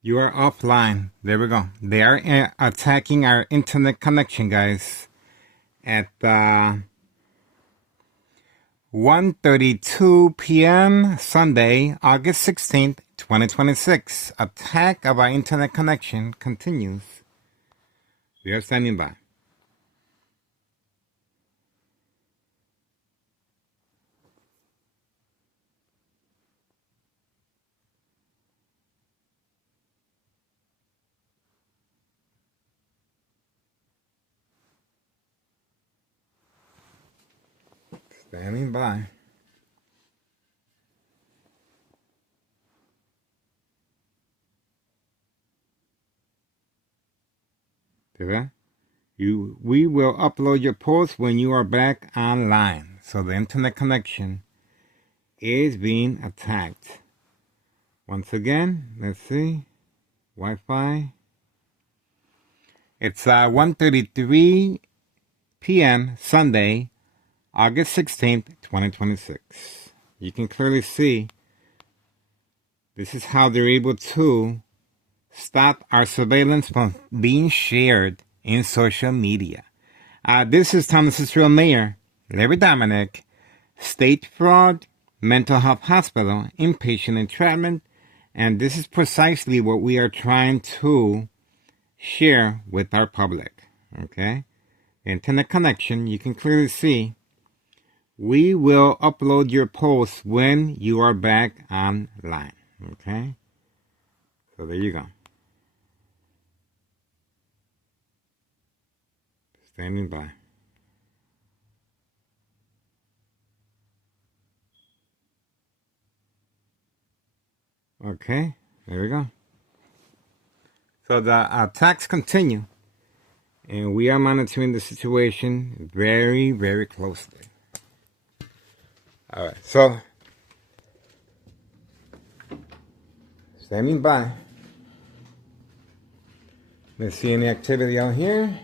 You are offline. There we go. They are attacking our internet connection, guys. At 1:32 p.m. Sunday, August 16th, 2026. Attack of our internet connection continues. We are standing by. Standing by. We will upload your post when you are back online. So the internet connection is being attacked. Once again, let's see. Wi-Fi. It's 1:33 p.m. Sunday, August 16th, 2026. You can clearly see this is how they're able to stop our surveillance from being shared in social media. This is Thomas's real mayor, Larry Dominic, state fraud, mental health hospital, inpatient entrapment, and this is precisely what we are trying to share with our public. Okay? The internet connection, you can clearly see. We will upload your posts when you are back online. Okay? So there you go. Standing by. Okay, there we go. So the attacks continue, and we are monitoring the situation very, very closely. All right, so standing by. Let's see any activity out here.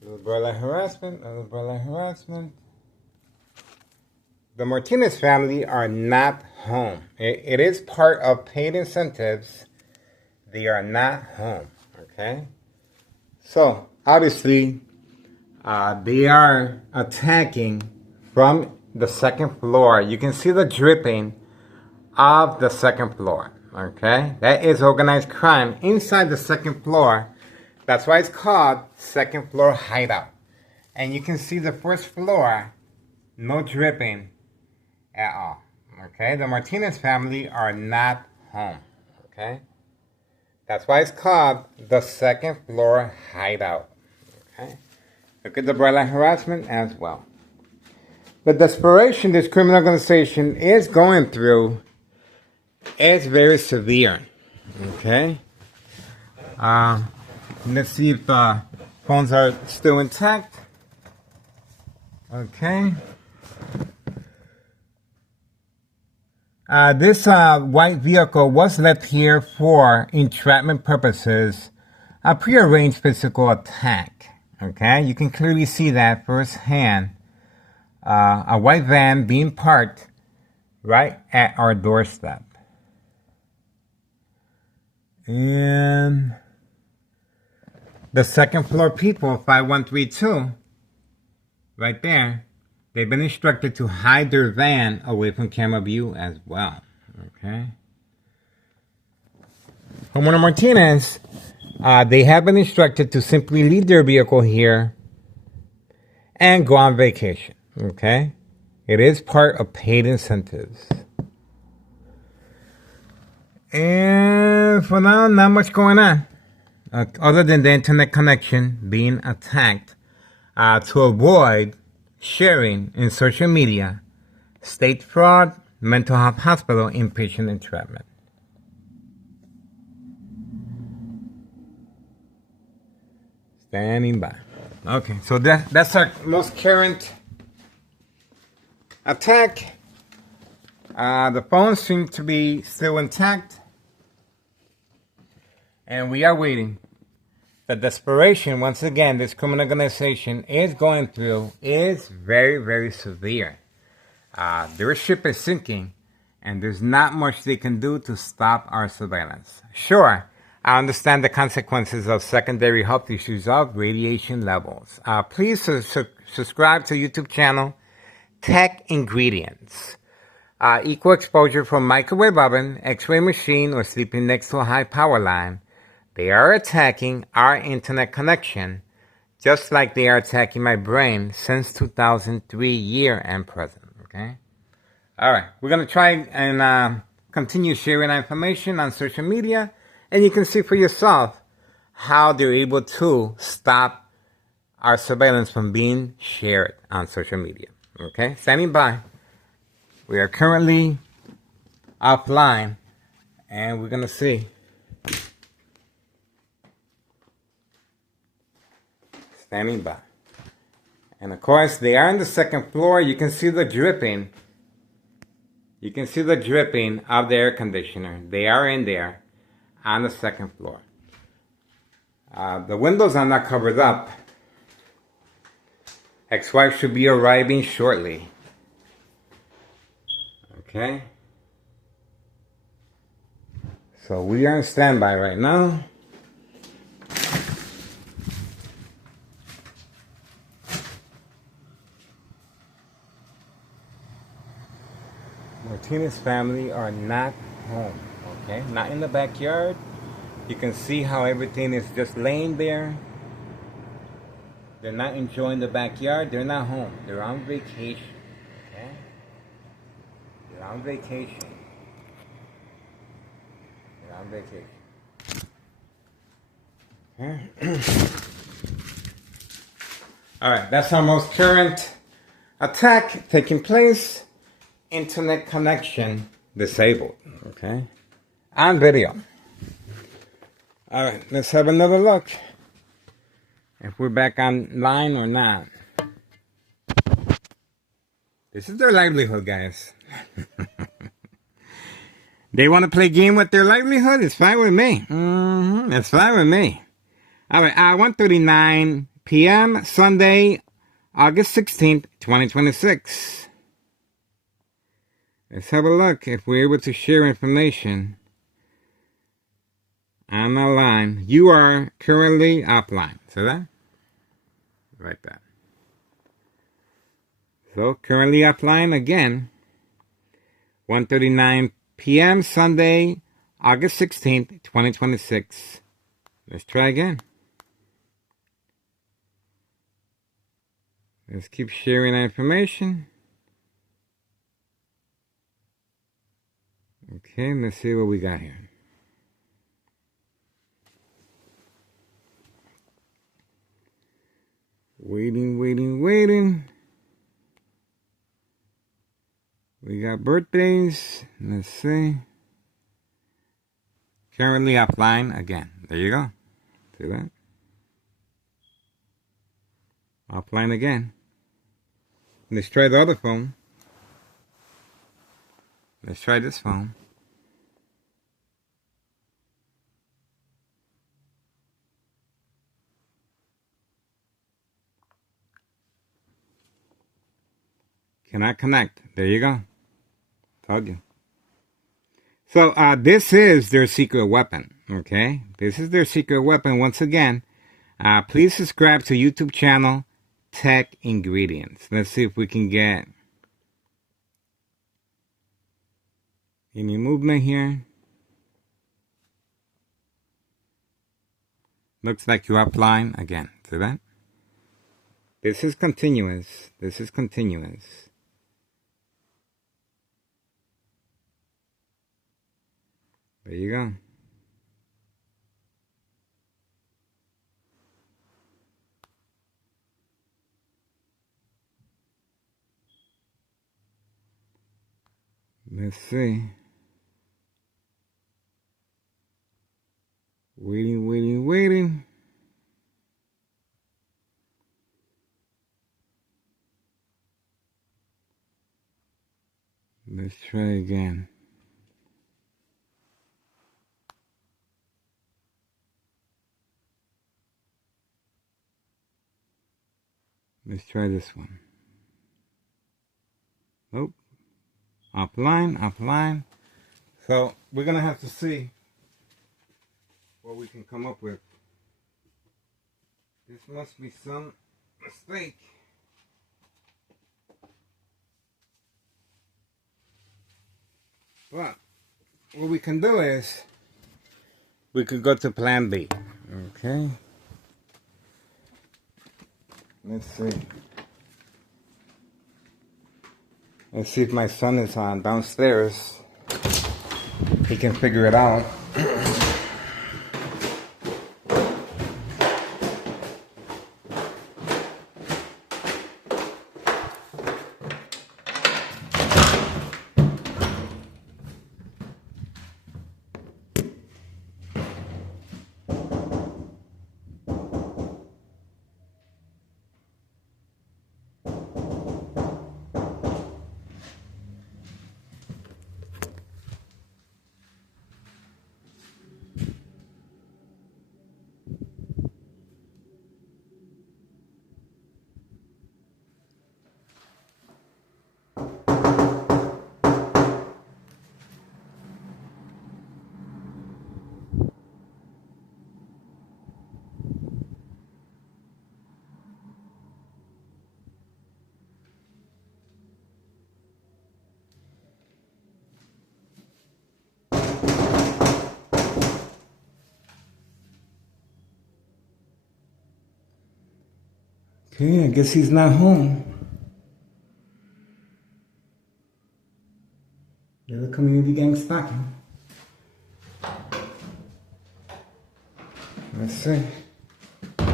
Little brother harassment, little brother harassment. The Martinez family are not home. It is part of paid incentives. They are not home, okay? So, obviously, they are attacking from the second floor. You can see the dripping of the second floor, okay? That is organized crime inside the second floor. That's why it's called second floor hideout. And you can see the first floor, no dripping at all. Okay, the Martinez family are not home. Okay, that's why it's called the second floor hideout. Okay, look at the broadline harassment as well. The desperation this criminal organization is going through is very severe. Okay, let's see if the phones are still intact. Okay. This white vehicle was left here for entrapment purposes, a prearranged physical attack. Okay, you can clearly see that firsthand. A white van being parked right at our doorstep. And the second floor people, 5132, right there. They've been instructed to hide their van away from camera view as well. Okay. Homeowner Martinez, they have been instructed to simply leave their vehicle here and go on vacation. Okay. It is part of paid incentives. And for now, not much going on. Other than the internet connection being attacked to avoid sharing in social media, state fraud, mental health hospital, inpatient entrapment. Standing by. Okay, so that's our most current attack. The phones seem to be still intact, and we are waiting. The desperation, once again, this criminal organization is going through is very, very severe. Their ship is sinking, and there's not much they can do to stop our surveillance. Sure, I understand the consequences of secondary health issues of radiation levels. Please subscribe to YouTube channel Tech Ingredients. Equal exposure from microwave oven, x-ray machine, or sleeping next to a high power line. They are attacking our internet connection, just like they are attacking my brain since 2003 year and present, okay? All right, we're going to try and continue sharing information on social media, and you can see for yourself how they're able to stop our surveillance from being shared on social media, okay? Standing by. We are currently offline, and we're going to see. Standing by. And of course, they are on the second floor. You can see the dripping. You can see the dripping of the air conditioner. They are in there on the second floor. The windows are not covered up. Ex-wife should be arriving shortly. Okay. So we are on standby right now. Martinez family are not home, okay? Not in the backyard. You can see how everything is just laying there. They're not enjoying the backyard. They're not home. They're on vacation, okay? They're on vacation. They're on vacation. Okay? All right, that's our most current attack taking place. Internet connection disabled, okay? On video. All right, let's have another look. If we're back online or not. This is their livelihood, guys. They want to play game with their livelihood? It's fine with me. It's fine with me. All right, 1:39 p.m. Sunday, August 16th, 2026. Let's have a look if we're able to share information on the line. You are currently offline. See that? Right there. So, currently offline again. 1:39 p.m. Sunday, August 16th, 2026. Let's try again. Let's keep sharing that information. Okay, let's see what we got here. Waiting. We got birthdays. Let's see. Currently offline again. There you go. See that? Offline again. Let's try the other phone. Let's try this phone. Cannot connect. There you go. Told you. So this is their secret weapon. Okay? This is their secret weapon. Once again, please subscribe to YouTube channel Tech Ingredients. Let's see if we can get any movement here. Looks like you're offline again. See that? This is continuous. This is continuous. There you go. Let's see. Waiting. Let's try again. Let's try this one. Nope. Offline, offline. So we're gonna have to see what we can come up with. This must be some mistake. But what we can do is we could go to plan B. Okay. Let's see. Let's see if my son is on downstairs. He can figure it out. Okay, I guess he's not home. The other community gang stocking. Let's see. I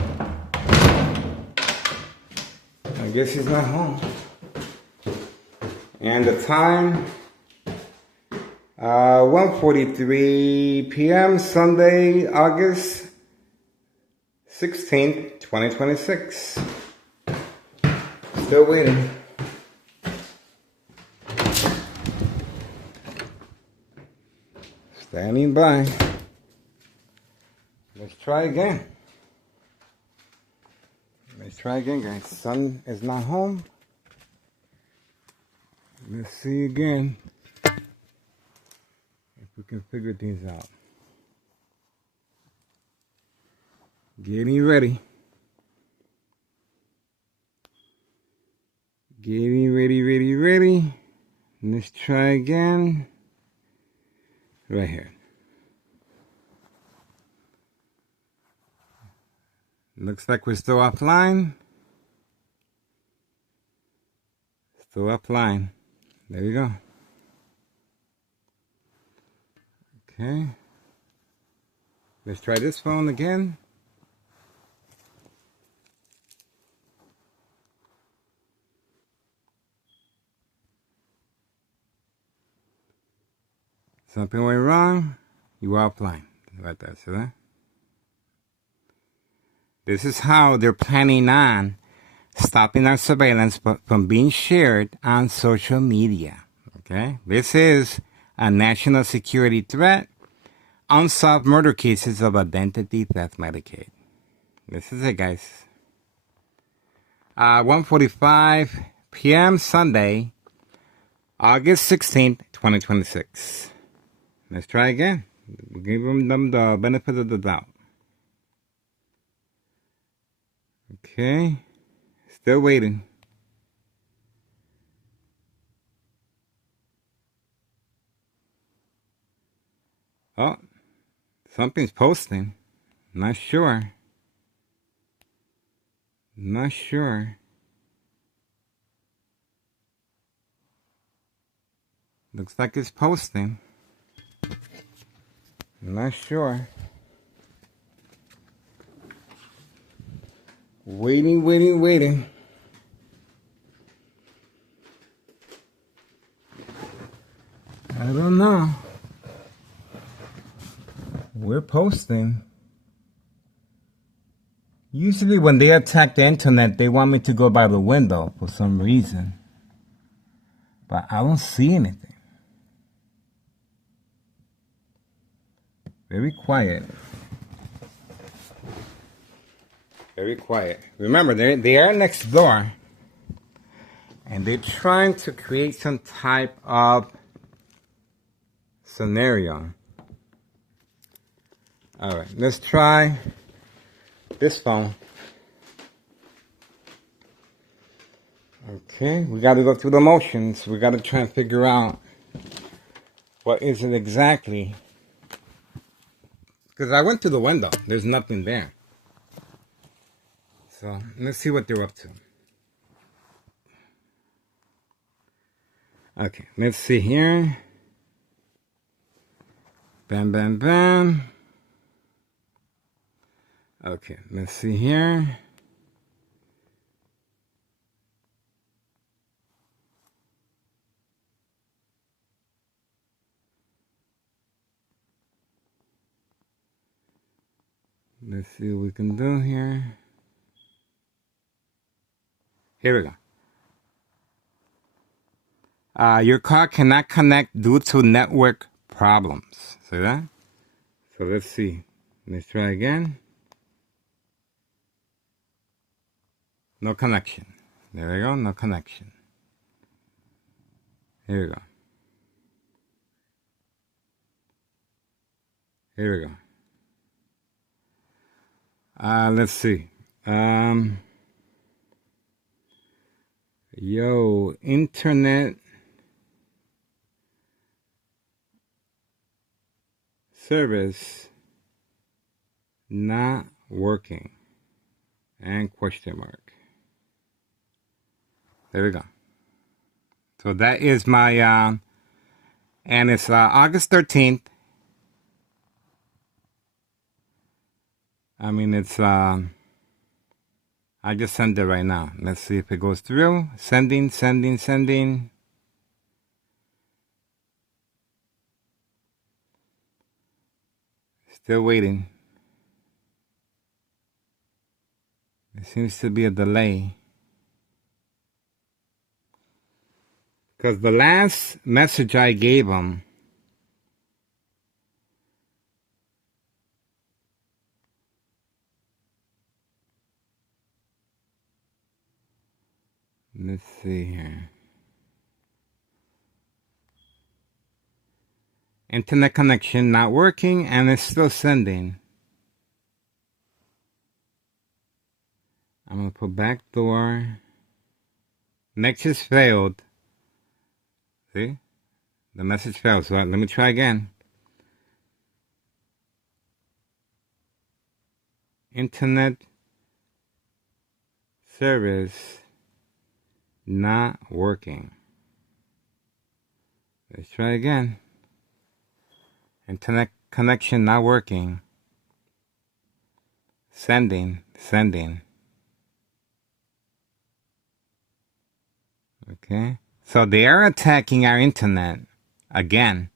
guess he's not home. And the time, 1:43 p.m. Sunday, August 16th, 2026. Still waiting. Standing by. Let's try again. Let's try again, guys. Son is not home. Let's see again if we can figure things out. Getting ready. Getting ready. Let's try again. Right here. Looks like we're still offline. Still offline. There you go. Okay. Let's try this phone again. Something went wrong. You are offline. Right there, see that? This is how they're planning on stopping our surveillance from being shared on social media. Okay? This is a national security threat. Unsolved murder cases of identity theft Medicaid. This is it, guys. 1:45 p.m. Sunday, August 16th, 2026. Let's try again. We'll give them the benefit of the doubt. Okay. Still waiting. Oh, something's posting. Not sure. Not sure. Looks like it's posting. Not sure. Waiting. I don't know. We're posting. Usually when they attack the internet, they want me to go by the window for some reason. But I don't see anything. Very quiet. Very quiet. Remember, they are next door. And they're trying to create some type of scenario. All right, let's try this phone. Okay, we got to go through the motions. We got to try and figure out what is it exactly. Because I went through the window. There's nothing there. So let's see what they're up to. Okay, let's see here. Bam, bam, bam. Okay, let's see here. Let's see what we can do here. Here we go. Your car cannot connect due to network problems. See that? So let's see. Let's try again. No connection. There we go. No connection. Here we go. Here we go. Let's see. Internet service not working. And question mark. There we go. So that is my, and it's August 13th. I mean, it's, I just sent it right now. Let's see if it goes through. Sending. Still waiting. There seems to be a delay. Because the last message I gave them, let's see here. Internet connection not working, and it's still sending. I'm going to put back door. Nexus failed. See? The message failed. So let me try again. Internet service not working. Let's try again. Internet connection not working. Sending. Okay. So they are attacking our internet again.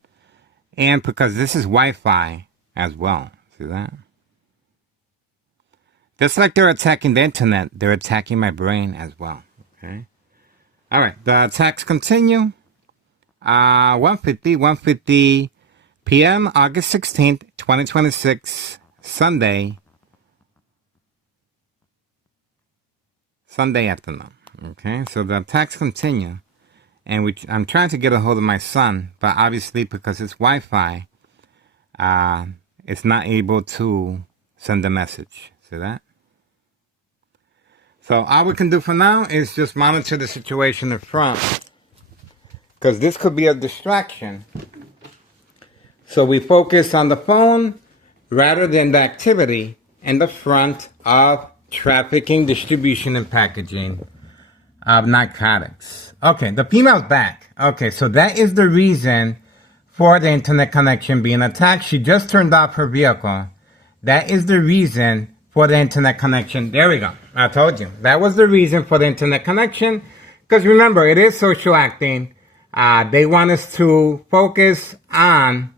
And because this is Wi-Fi as well. See that? Just like they're attacking the internet, they're attacking my brain as well. Okay. All right. The attacks continue. 1:50 p.m. August 16th, 2026, Sunday afternoon. Okay, so the attacks continue, and I'm trying to get a hold of my son, but obviously because it's Wi-Fi, it's not able to send a message. See that? So all we can do for now is just monitor the situation in front, because this could be a distraction. So we focus on the phone rather than the activity in the front of trafficking, distribution, and packaging of narcotics. Okay, the female's back. Okay, so that is the reason for the internet connection being attacked. She just turned off her vehicle. That is the reason for the internet connection. There we go. I told you. That was the reason for the internet connection. Because remember, it is social acting. They want us to focus on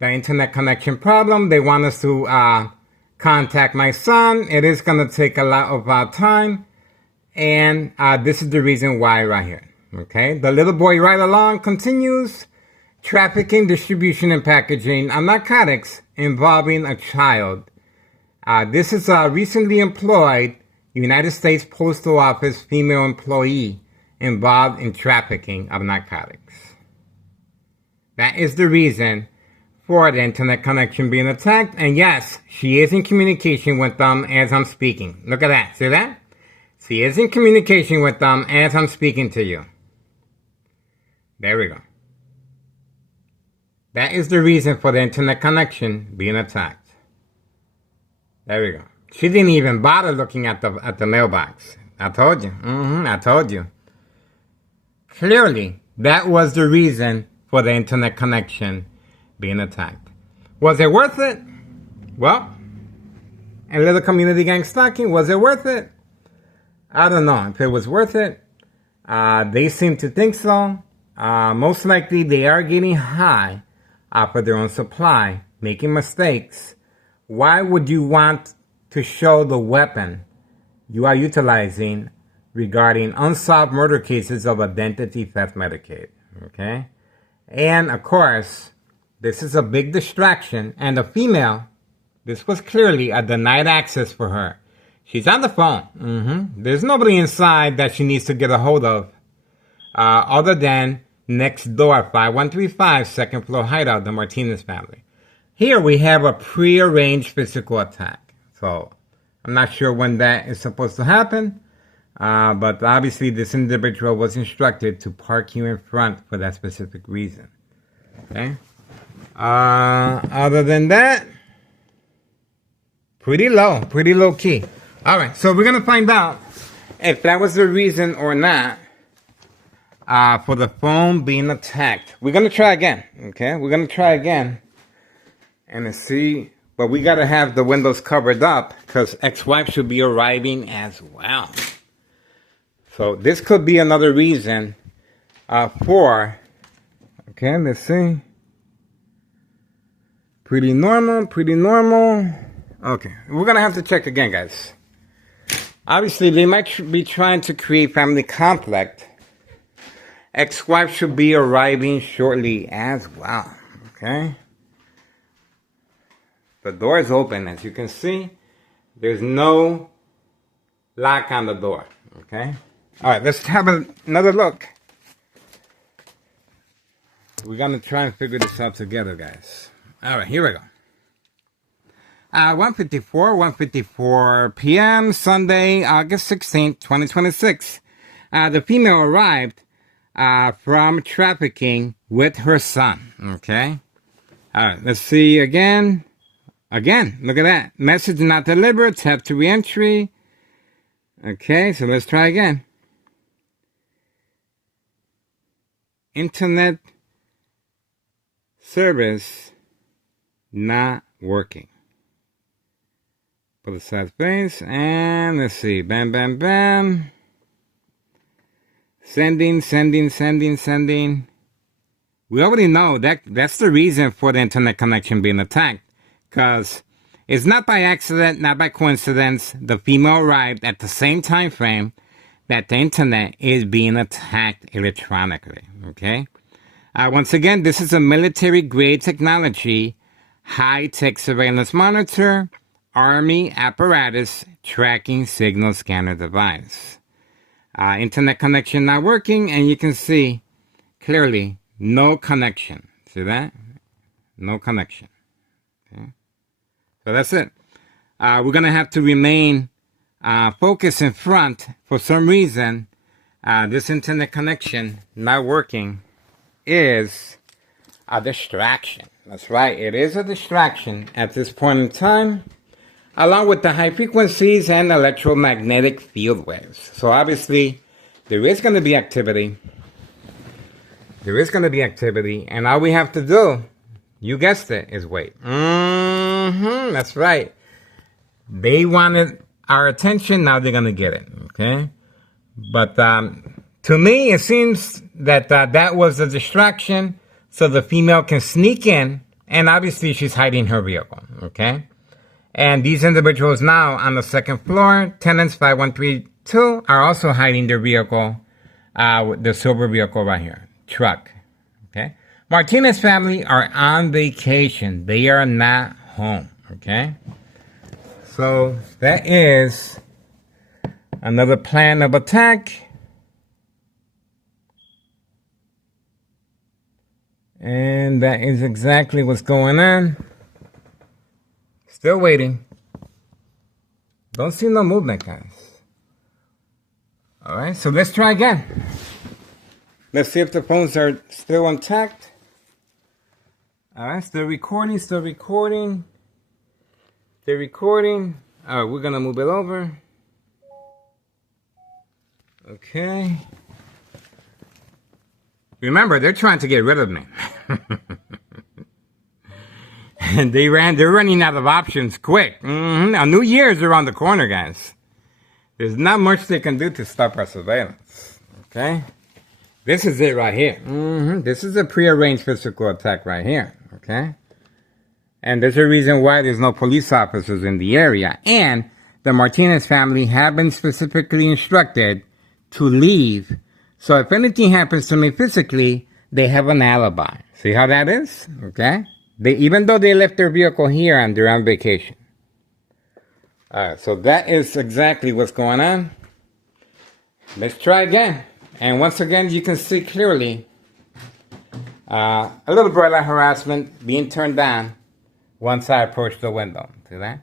the internet connection problem. They want us to contact my son. It is going to take a lot of time. And this is the reason why right here. Okay. The little boy right along continues. Trafficking, distribution, and packaging of narcotics involving a child. This is recently employed United States Postal Office female employee involved in trafficking of narcotics. That is the reason for the internet connection being attacked. And yes, she is in communication with them as I'm speaking. Look at that. See that? She is in communication with them as I'm speaking to you. There we go. That is the reason for the internet connection being attacked. There we go. She didn't even bother looking at the mailbox. I told you. I told you. Clearly, that was the reason for the internet connection being attacked. Was it worth it? Well, a little community gang stalking, was it worth it? I don't know if it was worth it. They seem to think so. Most likely they are getting high off of their own supply, making mistakes. Why would you want to show the weapon you are utilizing regarding unsolved murder cases of identity theft Medicaid? Okay? And of course, this is a big distraction. And the female, this was clearly a denied access for her. She's on the phone. There's nobody inside that she needs to get a hold of other than next door, 5135, second floor hideout, the Martinez family. Here we have a prearranged physical attack. So I'm not sure when that is supposed to happen. But obviously this individual was instructed to park you in front for that specific reason. Okay? Other than that, pretty low key. Alright, so we're going to find out if that was the reason or not for the phone being attacked. We're going to try again, okay? We're going to try again and see, but we got to have the windows covered up because ex-wife should be arriving as well. So this could be another reason for, okay, let's see. Pretty normal. Okay, we're going to have to check again, guys. Obviously, they might be trying to create family conflict. Ex-wife should be arriving shortly as well, okay? The door is open, as you can see. There's no lock on the door, okay? All right, let's have another look. We're going to try and figure this out together, guys. All right, here we go. 1:54 p.m. Sunday, August 16th, 2026. The female arrived from trafficking with her son, okay? All right, let's see again. Again, look at that. Message not delivered, tap to reentry. Okay, so let's try again. Internet service not working. Put a sad face, and let's see. Bam, bam, bam. Sending. We already know that's the reason for the internet connection being attacked. Because it's not by accident, not by coincidence, the female arrived at the same time frame that the internet is being attacked electronically, okay? Once again, this is a military-grade technology, high-tech surveillance monitor, Army apparatus tracking signal scanner device. Internet connection not working, and you can see clearly no connection. See that? No connection. Okay. So that's it. We're going to have to remain focused in front. For some reason, this internet connection not working is a distraction. That's right. It is a distraction at this point in time, along with the high frequencies and electromagnetic field waves. So obviously, there is going to be activity. And all we have to do, you guessed it, is wait. That's right. They wanted our attention, now they're going to get it, okay? But to me, it seems that that was a distraction so the female can sneak in, and obviously she's hiding her vehicle, okay? And these individuals now on the second floor, tenants 5132, are also hiding their vehicle, the silver vehicle right here, truck, okay? Martinez family are on vacation. They are not home, okay? So that is Another plan of attack. And that is exactly what's going on. Still waiting. Don't see no movement, guys. Alright, so let's try again. Let's see if the phones are still intact. Alright, still recording, still recording. Still recording. Alright, we're gonna move it over. Okay. Remember, they're trying to get rid of me. And they're running out of options quick. Now, New Year's around the corner, guys. There's not much they can do to stop our surveillance. Okay? This is it right here. This is a prearranged physical attack right here. Okay? And there's a reason why there's no police officers in the area. And the Martinez family have been specifically instructed to leave. So if anything happens to me physically, they have an alibi. See how that is? Okay? Even though they left their vehicle here and they're on vacation. Alright, so that is exactly what's going on. Let's try again. And once again, you can see clearly a little bright light harassment being turned on once I approach the window. See that?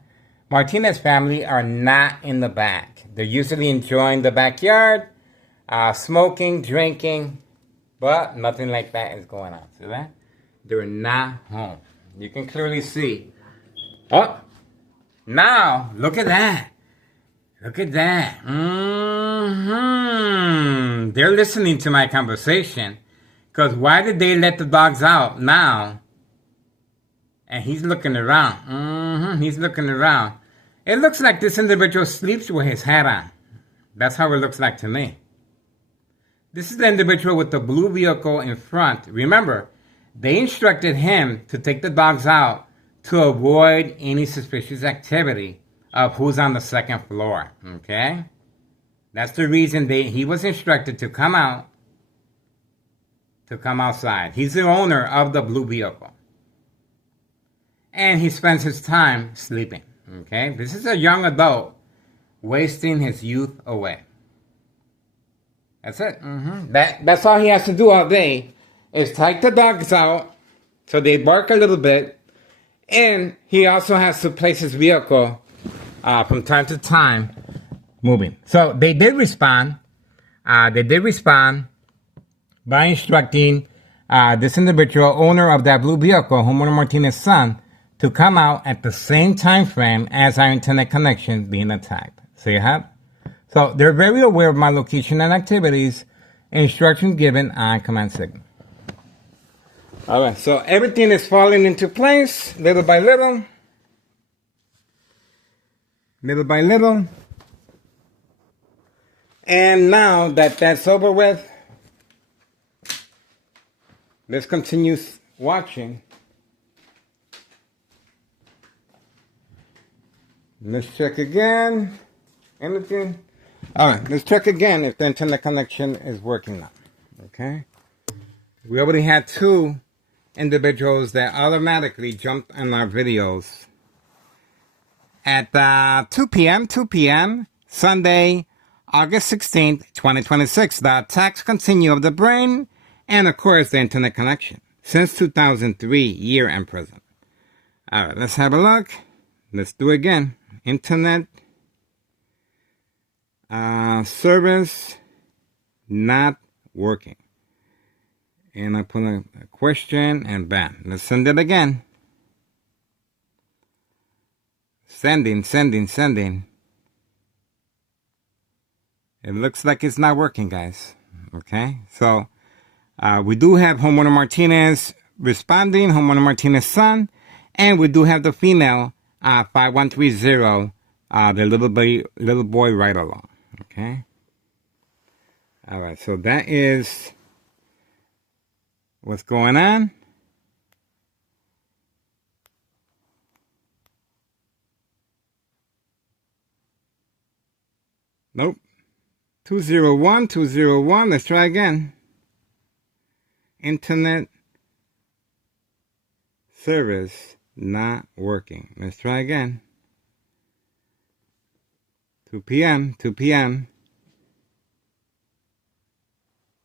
Martinez family are not in the back. They're usually enjoying the backyard, smoking, drinking, but nothing like that is going on. See that? They're not home. You can clearly see. Oh, now look at that. Look at that. They're listening to my conversation. Because why did they let the dogs out now? And he's looking around. He's looking around. It looks like this individual sleeps with his hat on. That's how it looks like to me. This is the individual with the blue vehicle in front. Remember, they instructed him to take the dogs out to avoid any suspicious activity of who's on the second floor. Okay? That's the reason he was instructed to come out, to come outside. He's the owner of the blue vehicle. And he spends his time sleeping. Okay? This is a young adult wasting his youth away. That's it. That's all he has to do all day is take the dogs out so they bark a little bit. And he also has to place his vehicle from time to time moving. So they did respond. They did respond by instructing this individual, owner of that blue vehicle, homeowner Martinez's son, to come out at the same time frame as our internet connection being attacked. So you have. So they're very aware of my location and activities. Instructions given on command signal. Alright, so everything is falling into place little by little. Little by little. And now that that's over with, let's continue watching. Let's check again. Anything? Alright, let's check again if the internet connection is working now. Okay? We already had two individuals that automatically jumped on our videos at 2 p.m. Sunday, August 16th, 2026. The attacks continue of the brain and, of course, the internet connection since 2003, year and present. All right, let's have a look. Let's do it again. Internet service not working. And I put a question and bam. Let's send it again. Sending. It looks like it's not working, guys. Okay, so we do have homeowner Martinez responding, homeowner Martinez's son, and we do have the female 5130, the little boy right along. Okay. All right, so that is what's going on. Nope. 201. Let's try again. Internet service not working. Let's try again. 2 p.m., 2 p.m.,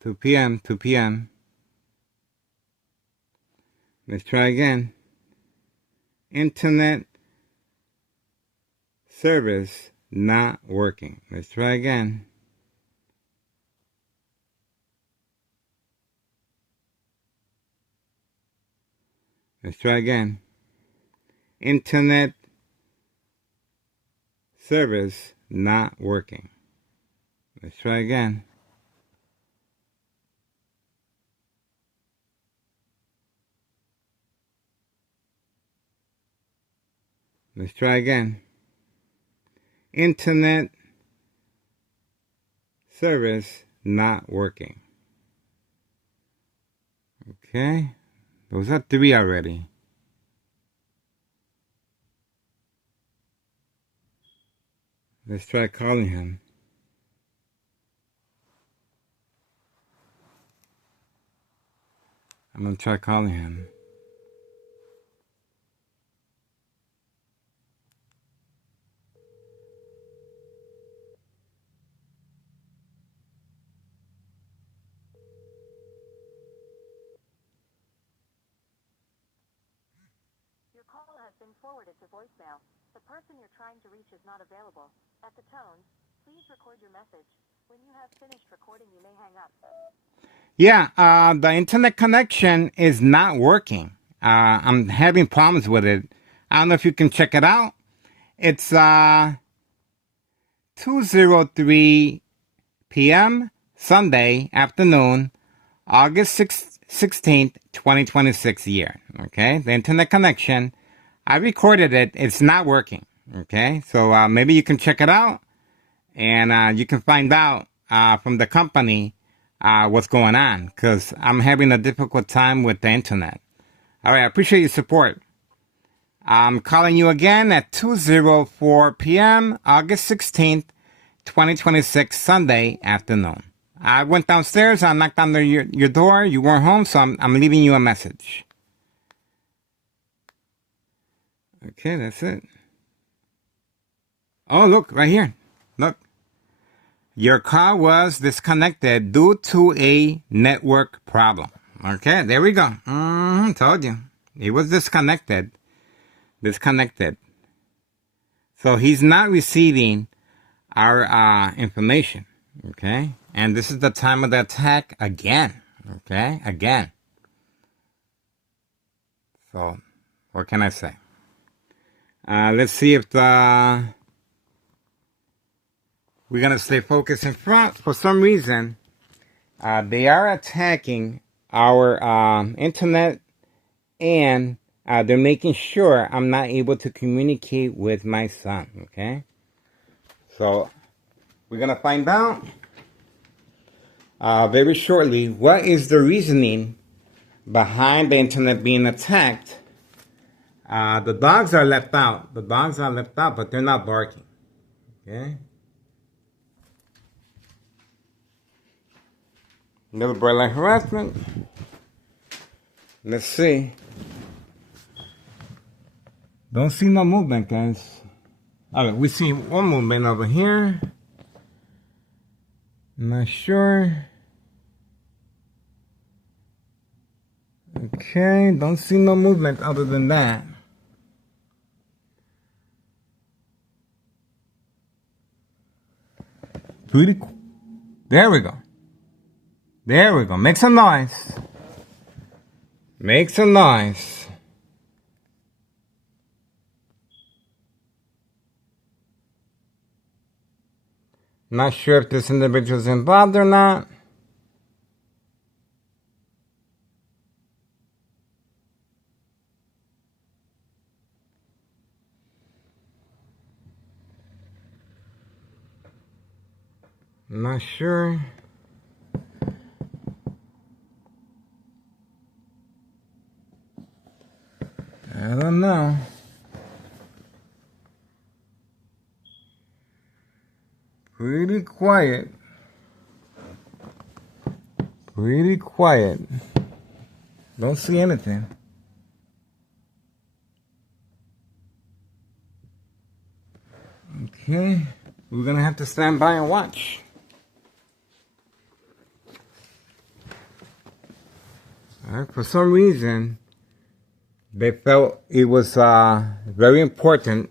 2 p.m., 2 p.m. Let's try again. Internet service not working. Let's try again. Let's try again. Internet service not working. Let's try again. Let's try again. Internet service not working. Okay. Those are 3 already. Let's try calling him. I'm going to try calling him. Your call has been forwarded to voicemail. The person you're trying to reach is not available. At the tone, please record your message. When you have finished recording, you may hang up. Yeah, the internet connection is not working. I'm having problems with it. I don't know if you can check it out. It's 2:03 p.m. Sunday afternoon, August 16th, 2026 year. Okay, the internet connection. I recorded it. It's not working. Okay, so maybe you can check it out, and you can find out from the company what's going on, because I'm having a difficult time with the internet. All right, I appreciate your support. I'm calling you again at 2:04 p.m. August 16th, 2026, Sunday afternoon. I went downstairs, I knocked on your door, you weren't home, so I'm leaving you a message. Okay, that's it. Oh, look, right here. Look. Your call was disconnected due to a network problem. Okay, there we go. Told you. It was disconnected. Disconnected. So he's not receiving our information. Okay? And this is the time of the attack again. Okay? Again. So, what can I say? Let's see if we're going to stay focused in front. For some reason, they are attacking our internet, and they're making sure I'm not able to communicate with my son. Okay? So, we're going to find out very shortly what is the reasoning behind the internet being attacked. The dogs are left out. The dogs are left out, but they're not barking. Okay? Little bird-like harassment. Let's see. Don't see no movement, guys. All right, we see one movement over here. Not sure. Okay, don't see no movement other than that. Pretty cool. There we go. There we go. Make some noise. Make some noise. Not sure if this individual's involved or not. Not sure. I don't know. Pretty quiet. Pretty quiet. Don't see anything. Okay. we're gonna have to stand by and watch. All right, for some reason, they felt it was very important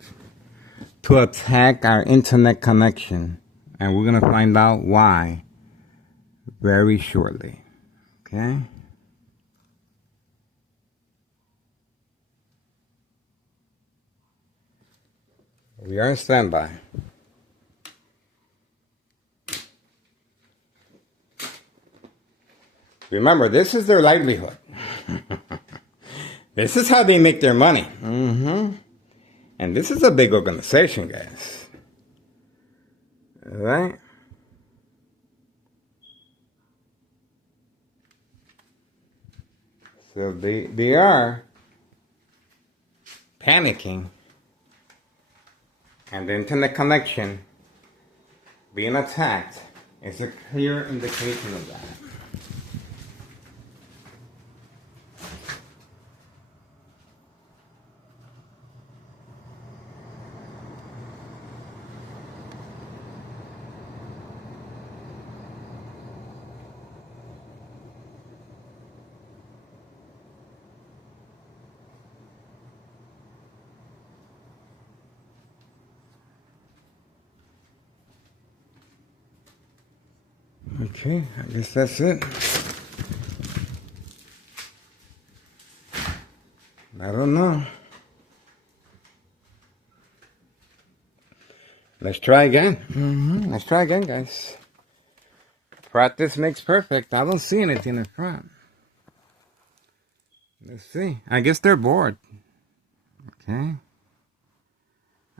to attack our internet connection. And we're going to find out why very shortly. Okay? We are on standby. Remember, this is their livelihood. This is how they make their money. And this is a big organization, guys. All right? So they are panicking. And the internet connection being attacked is a clear indication of that. Okay, I guess that's it. I don't know. Let's try again. Let's try again, guys. Practice makes perfect. I don't see anything in front. Let's see. I guess they're bored. Okay.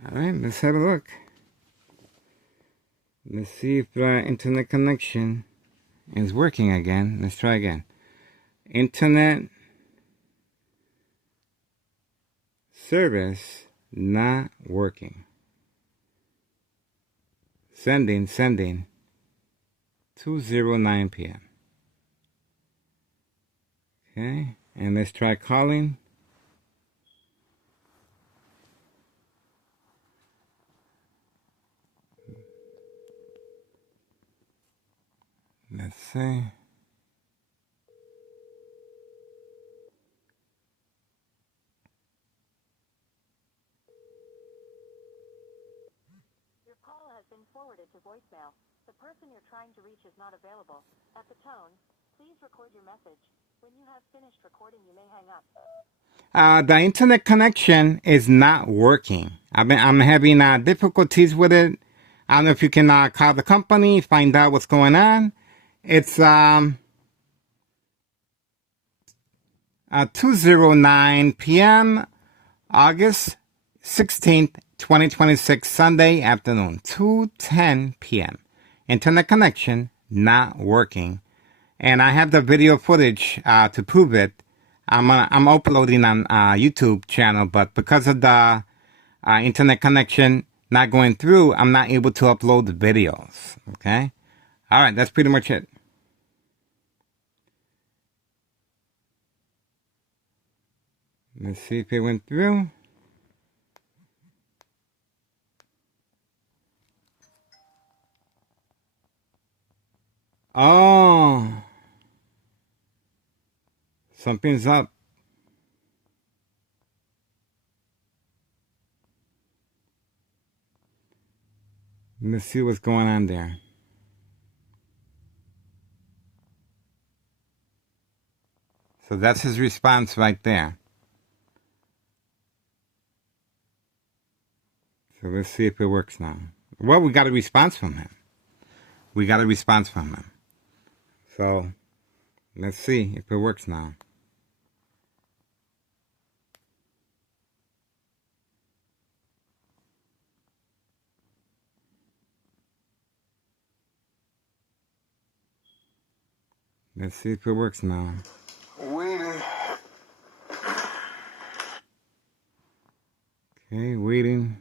All right, let's have a look. Let's see if internet connection is working again. Let's try again. Internet service not working. Sending 2:09 p.m. Okay, and let's try calling. Let's see. Your call has been forwarded to voicemail. The person you're trying to reach is not available. At the tone, please record your message. When you have finished recording, you may hang up. The internet connection is not working. I'm having difficulties with it. I don't know if you can call the company, find out what's going on. It's 2:09 p.m. August 16th, 2026, Sunday afternoon, 2:10 p.m. Internet connection not working. And I have the video footage to prove it. I'm uploading on YouTube channel, but because of the internet connection not going through, I'm not able to upload the videos. Okay? All right, that's pretty much it. Let's see if it went through. Oh, something's up. Let's see what's going on there. So that's his response right there. So let's see if it works now. Well, we got a response from him. So let's see if it works now. Let's see if it works now. Okay, waiting.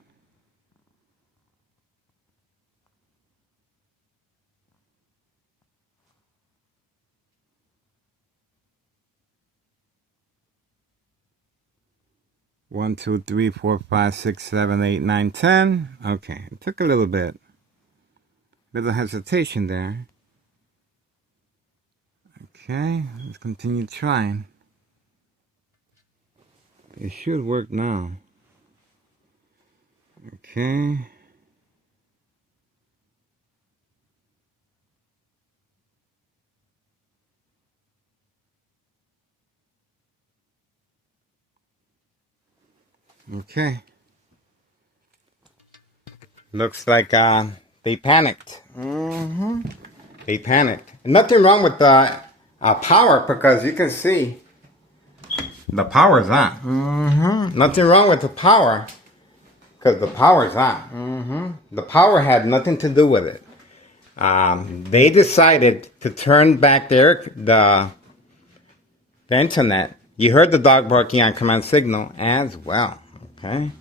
One, two, three, four, five, six, seven, eight, nine, 10. Okay, it took a little bit. Little hesitation there. Okay, let's continue trying. It should work now. Okay. Okay. Looks like they panicked. They panicked. Nothing wrong with the power because you can see the power's on. Nothing wrong with the power because the power's on. The power had nothing to do with it. They decided to turn back the internet. You heard the dog barking on command signal as well. Okay.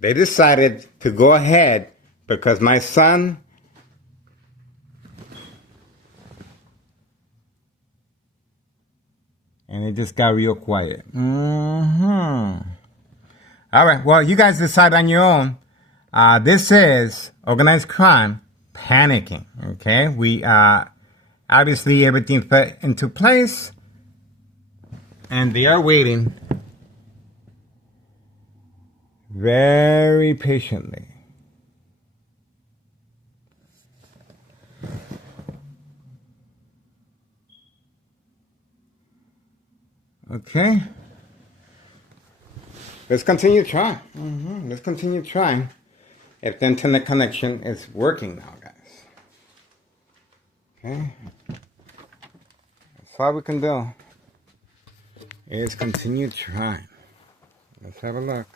They decided to go ahead because my son and it just got real quiet. All right. Well, you guys decide on your own. This is organized crime panicking. Okay. We obviously everything put into place, and they are waiting very patiently. Okay. Let's continue trying. Let's continue trying. If the internet connection is working now, guys. Okay. That's all we can do. Is continue trying. Let's have a look.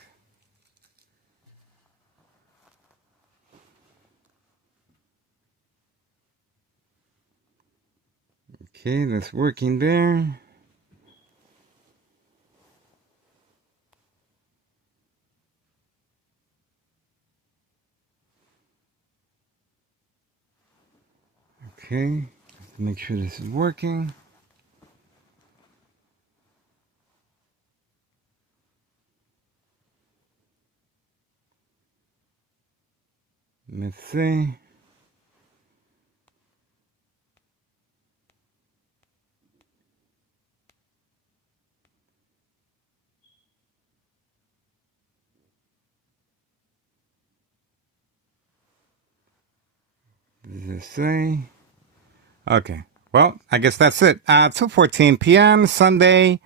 Okay, that's working there. Okay, let's make sure this is working. Let's see. Does it say? Okay. Well, I guess that's it. 2:14 p.m. Sunday,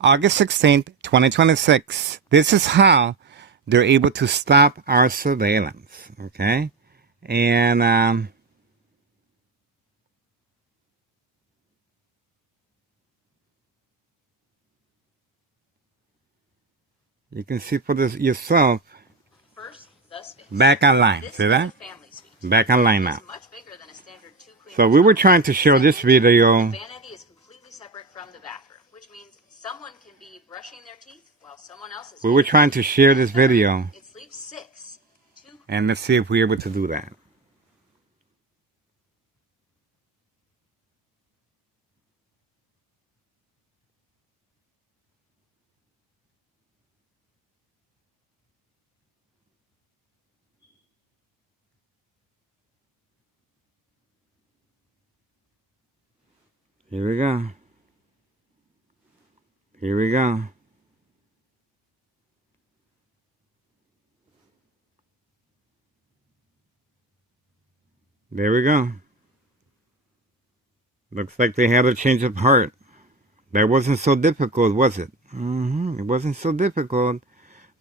August 16th, 2026. This is how they're able to stop our surveillance. Okay? And you can see for this yourself. First, the Sphinx. Back online. This See that? is the family suite. Back online now. It's much bigger than a standard two-queen So we were hotel. trying to show this video. The vanity is completely separate from the bathroom, which means someone can be brushing their teeth while someone else is. We were trying to share this video. It sleeps 6. And let's see if we're able to do that. Here we go. Here we go. There we go. Looks like they had a change of heart. That wasn't so difficult, was it? It wasn't so difficult.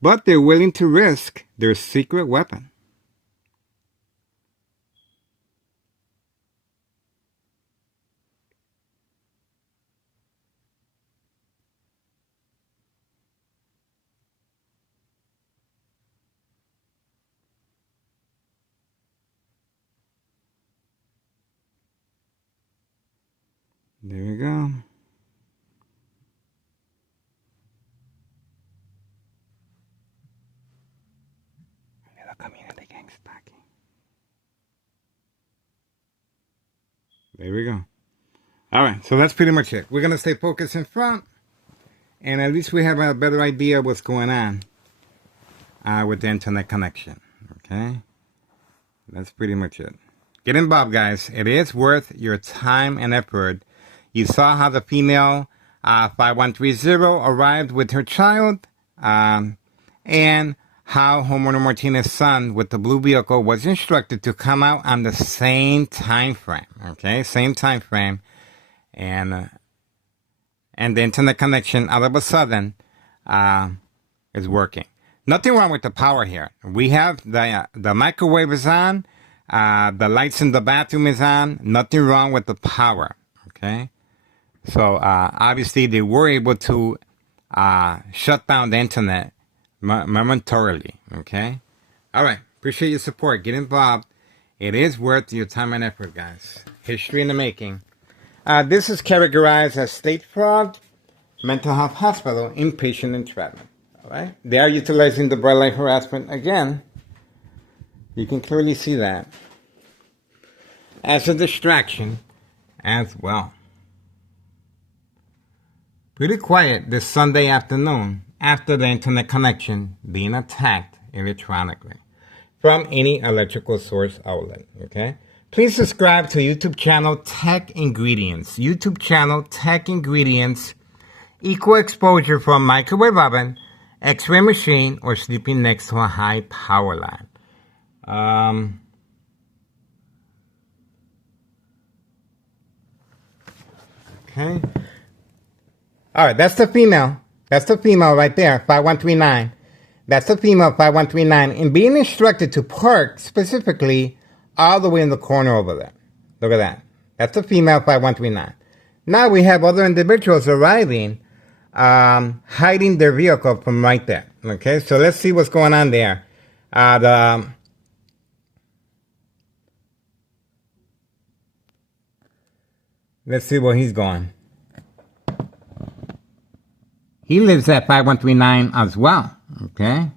But they're willing to risk their secret weapon. There we go. Little community gang stacking. There we go. All right, so that's pretty much it. We're going to stay focused in front, And at least we have a better idea of what's going on with the internet connection. Okay? That's pretty much it. Get involved, guys. It is worth your time and effort. You saw how the female 5130 arrived with her child, and how Homeowner Martinez's son with the blue vehicle was instructed to come out on the same time frame. Okay, same time frame, and the internet connection all of a sudden is working. Nothing wrong with the power here. We have the microwave is on, the lights in the bathroom is on. Nothing wrong with the power. Okay, so obviously they were able to shut down the internet momentarily. Okay, all right. Appreciate your support. Get involved. It is worth your time and effort, guys. History in the making. This is categorized as State Fraud, Mental Health Hospital, Inpatient Entrapment. All right. They are utilizing the bright light harassment again. You can clearly see that as a distraction as well. Pretty quiet this Sunday afternoon after the internet connection being attacked electronically from any electrical source outlet. Okay, please subscribe to YouTube channel Tech Ingredients. YouTube channel Tech Ingredients. Equal exposure from microwave oven, X-ray machine, or sleeping next to a high power line. Okay. All right, that's the female. That's the female right there, 5139. That's the female, 5139. And being instructed to park specifically all the way in the corner over there. Look at that. That's the female, 5139. Now we have other individuals arriving, hiding their vehicle from right there. Okay, so let's see what's going on there. Let's see where he's going. He lives at 5139 as well. Okay.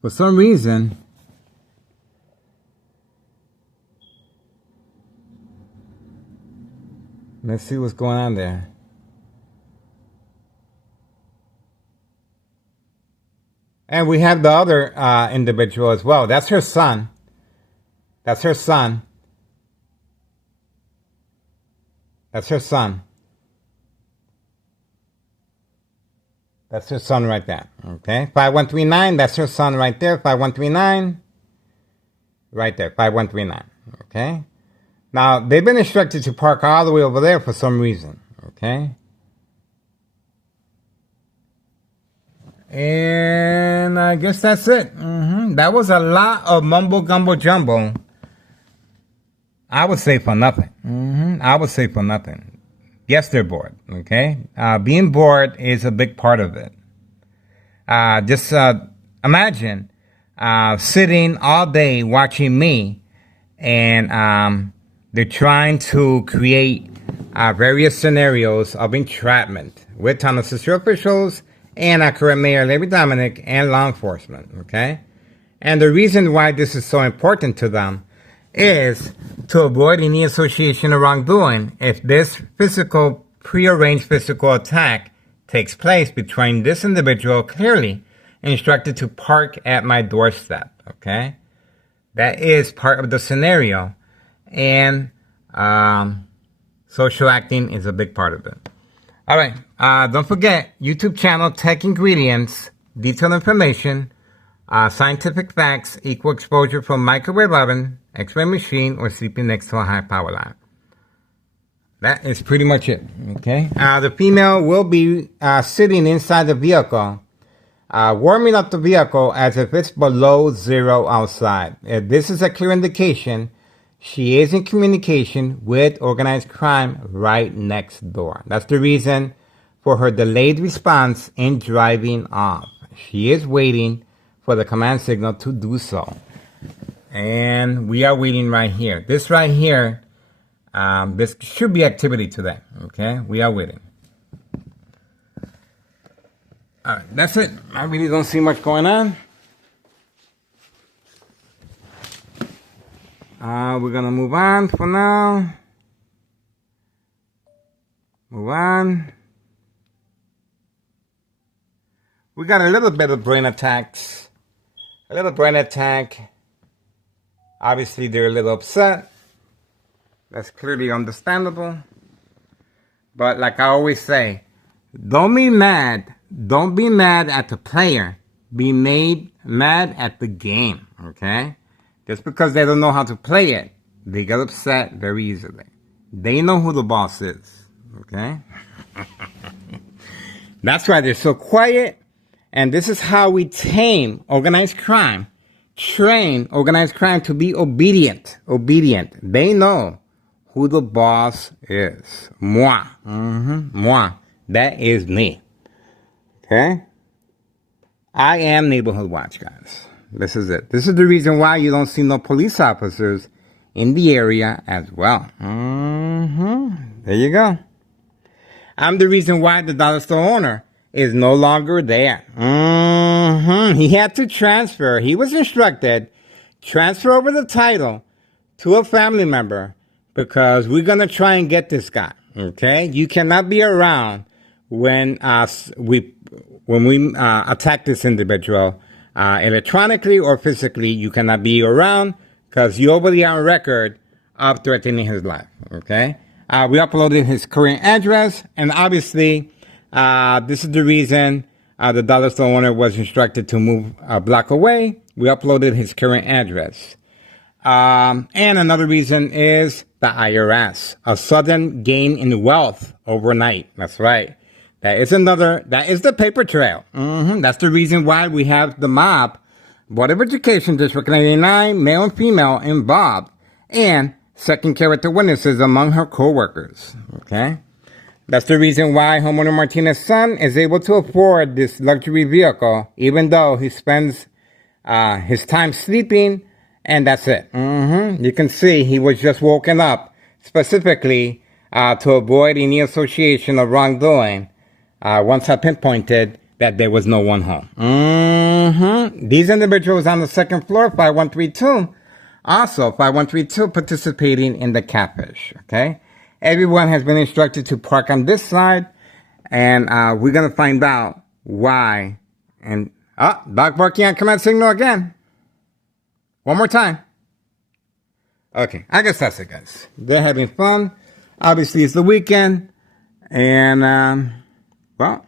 For some reason, let's see what's going on there. And we have the other individual as well. That's her son. That's her son. That's her son. That's her son right there. Okay. 5139. That's her son right there. 5139. Right there. 5139. Okay. Now, they've been instructed to park all the way over there for some reason. Okay. And I guess that's it. That was a lot of mumbo gumbo jumbo. I would say for nothing. I would say for nothing. Yes, they're bored. Okay, being bored is a big part of it. Just imagine sitting all day watching me, and they're trying to create various scenarios of entrapment with Thomas Sister officials and our current Mayor Larry Dominic and law enforcement, okay? And the reason why this is so important to them is to avoid any association or wrongdoing if this prearranged physical attack takes place between this individual clearly instructed to park at my doorstep, okay? That is part of the scenario, and social acting is a big part of it. All right, don't forget, YouTube channel Tech Ingredients, detailed information, scientific facts, equal exposure from microwave oven, X-ray machine, or sleeping next to a high power line. That is pretty much it, okay? The female will be sitting inside the vehicle, warming up the vehicle as if it's below zero outside. If this is a clear indication, she is in communication with organized crime right next door. That's the reason for her delayed response in driving off. She is waiting for the command signal to do so. And we are waiting right here. This right here, this should be activity today. Okay, we are waiting. All right, that's it. I really don't see much going on. We're gonna move on for now. Move on. We got a little bit of brain attacks. A little brain attack. Obviously, they're a little upset. That's clearly understandable. But like I always say, don't be mad. Don't be mad at the player. Be made mad at the game, okay? Just because they don't know how to play it, they get upset very easily. They know who the boss is, okay? That's why they're so quiet. And this is how we tame organized crime. Train organized crime to be obedient. Obedient. They know who the boss is. Moi. Moi. That is me. Okay? I am Neighborhood Watch, guys. This is it. This is the reason why you don't see no police officers in the area as well. There you go. I'm the reason why the dollar store owner is no longer there. He had to transfer. He was instructed, transfer over the title to a family member because we're going to try and get this guy. Okay? You cannot be around when we attack this individual electronically or physically. You cannot be around because you're already on record of threatening his life. Okay? We uploaded his current address, and obviously, this is the reason the dollar store owner was instructed to move a block away. We uploaded his current address. And another reason is the IRS. A sudden gain in wealth overnight. That's right. That is the paper trail. That's the reason why we have the mob, Board of Education, District 99, male and female, involved, and second character witnesses among her co-workers. Okay? That's the reason why homeowner Martinez's son is able to afford this luxury vehicle, even though he spends his time sleeping, and that's it. You can see he was just woken up specifically to avoid any association of wrongdoing once I pinpointed that there was no one home. These individuals on the second floor, 5132, also 5132, participating in the catfish, okay? Everyone has been instructed to park on this side, and we're going to find out why. And, dog barking on command signal again. One more time. Okay, I guess that's it, guys. They're having fun. Obviously, it's the weekend. And, well,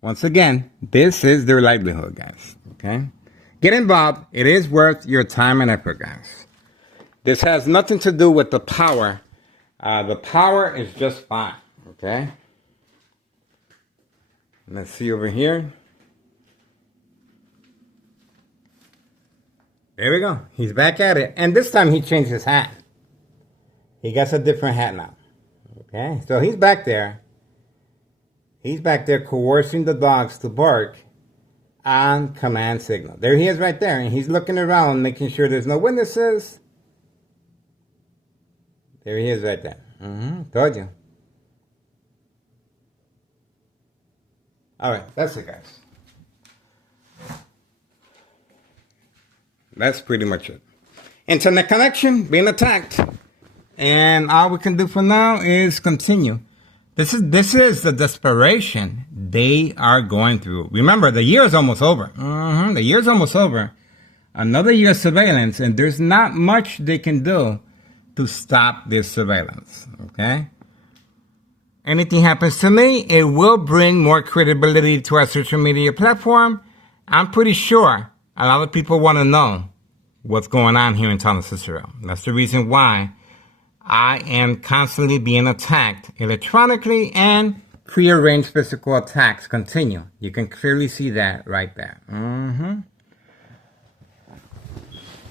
once again, this is their livelihood, guys, okay? Get involved. It is worth your time and effort, guys. This has nothing to do with the power. The power is just fine, okay? Let's see over here. There we go. He's back at it. And this time he changed his hat. He gets a different hat now. Okay? So he's back there. He's back there coercing the dogs to bark on command signal. There he is right there. And he's looking around, making sure there's no witnesses. There he is right there. Told you. Alright, that's it, guys. That's pretty much it. Internet connection being attacked. And all we can do for now is continue. This is the desperation they are going through. Remember, the year is almost over. The year is almost over. Another year of surveillance, and there's not much they can do to stop this surveillance. Okay? Anything happens to me, it will bring more credibility to our social media platform. I'm pretty sure a lot of people want to know what's going on here in Thomas Israel. That's the reason why I am constantly being attacked electronically, and prearranged physical attacks continue. You can clearly see that right there.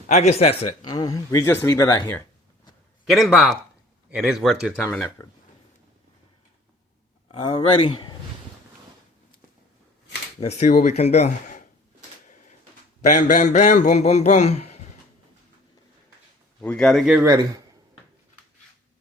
I guess that's it. We just leave it out here. Get involved. It is worth your time and effort. Alrighty. Let's see what we can do. Bam, bam, bam, boom, boom, boom. We gotta get ready.